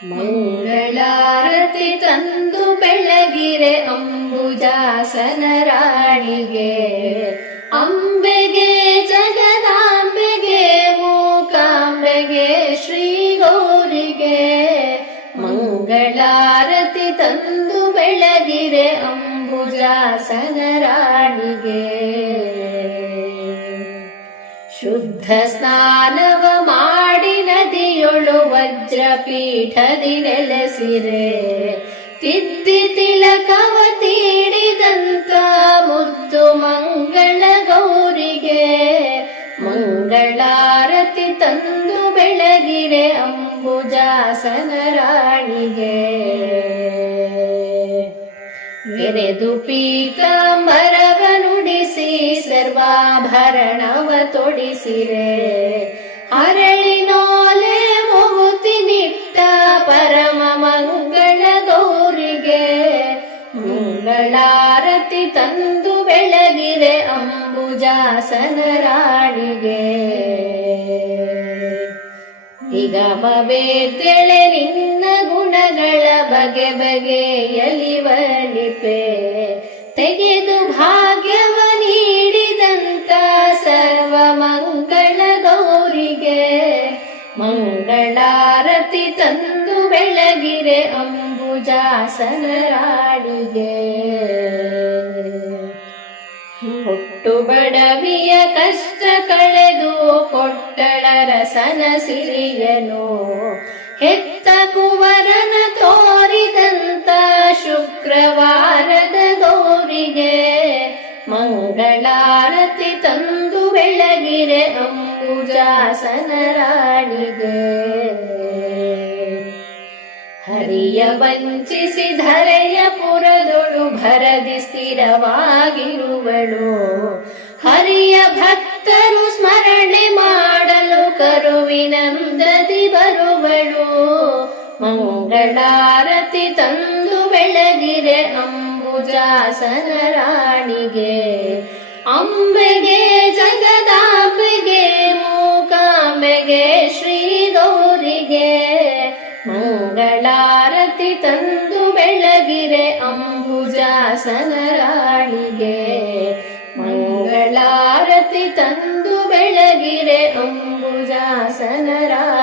ಮಂಗಳಾರತಿ ತಂದು ಬೆಳಗಿರೆ ಅಂಬುಜಾಸನ ರಾಣಿಗೆ, ಅಂಬೆಗೆ ಜಗದಾಂಬೆಗೆ ಮೂಕಾಂಬೆಗೆ ಶ್ರೀ ಗೌರಿಗೆ. ಮಂಗಳಾರತಿ ತಂದು ಬೆಳಗಿರೆ ಅಂಬುಜಾಸನ ರಾಣಿಗೆ. ಶುದ್ಧ ಸ್ನಾನವ ಮಾಡಿ ನದಿಯೊಳು ವಜ್ರಪೀಠದಿ ನೆಲೆಸಿರೆ, ತಿದ್ದಿ ತಿಲಕವ ತೀಡಿದಂತ ಮುದ್ದು ಮಂಗಳ ಗೌರಿಗೆ. ಮಂಗಳಾರತಿ ತಂದು ಬೆಳಗಿರೆ ಅಂಬುಜಾಸನ ರಾಣಿಗೆ. ಎರೆದು ಪೀತಾಂಬರವ ನುಡಿಸಿ ಸರ್ವಾಭರಣವ ತೊಡಿಸಿರೆ, ಅರಳಿನೋಲೆ ಮುಗುತಿ ನಿಟ್ಟ ಪರಮ ಮಂಗಳ ಗೌರಿಗೆ. ಮಂಗಳಾರತಿ ತಂದು ಬೆಳಗಿರೆ ಅಂಬುಜಾಸನ ರಾಣಿಗೆ. ನಿಗಮವೇದ್ಯಳೆ ನಿನ್ನ ಗುಣಗಳ ಬಗೆ ಬಗೆಯಲಿ ವರ್ಣಿಪೆ, ತೆಗೆದು ಭಾಗ್ಯವ ನೀಡಿದಂತ ಸರ್ವ ಮಂಗಳ ಗೌರಿಗೆ. ಮಂಗಳಾರತಿ ತಂದು ಬೆಳಗಿರೆ ಅಂಬುಜಾಸನ ರಾಣಿಗೆ. ಹುಟ್ಟು ಬಡವಿಯ ಕಷ್ಟ ಕಳೆದು ಕೊಟ್ಟಳ ರಸನ ಸಿರಿಯನು, ಹೆತ್ತ ಕುವರನ ತೋರಿದಂತ ಶುಕ್ರವಾರದ ಗೌರಿಗೆ. ಮಂಗಳಾರತಿ ತಂದು ಬೆಳಗಿರೆ ಅಂಬುಜಾಸನ ರಾಣಿಗೆ. ಹರಿಯ ವಂಚಿಸಿ ಧರೆಯ ಪುರದೊಳು ಭರದಿ ಸ್ಥಿರವಾಗಿರುವಳು, ಹರಿಯ ಭಕ್ತರು ಸ್ಮರಣೆ ಮಾಡಲು ಕರುವಿನಂದದಿ ಬರುವಳು. ಮಂಗಳಾರತಿ ತಂದು ಬೆಳಗಿರೆ ಅಂಬುಜಾಸನ ರಾಣಿಗೆ. ಅಂಬೆಗೆ ಜಗದಾಂಬೆಗೆ ಮೂಕಾಂಬೆಗೆ ಶ್ರೀ ಗೌರಿಗೆ. ಮಂಗಳಾರತಿ ತಂದು ಬೆಳಗಿರೆ ಅಂಬುಜಾಸನ ರಾಣಿಗೆ. ಮಂಗಳಾರತಿ ತಂದು ಬೆಳಗಿರೆ ಅಂಬುಜಾಸನ ರಾಣಿಗೆ.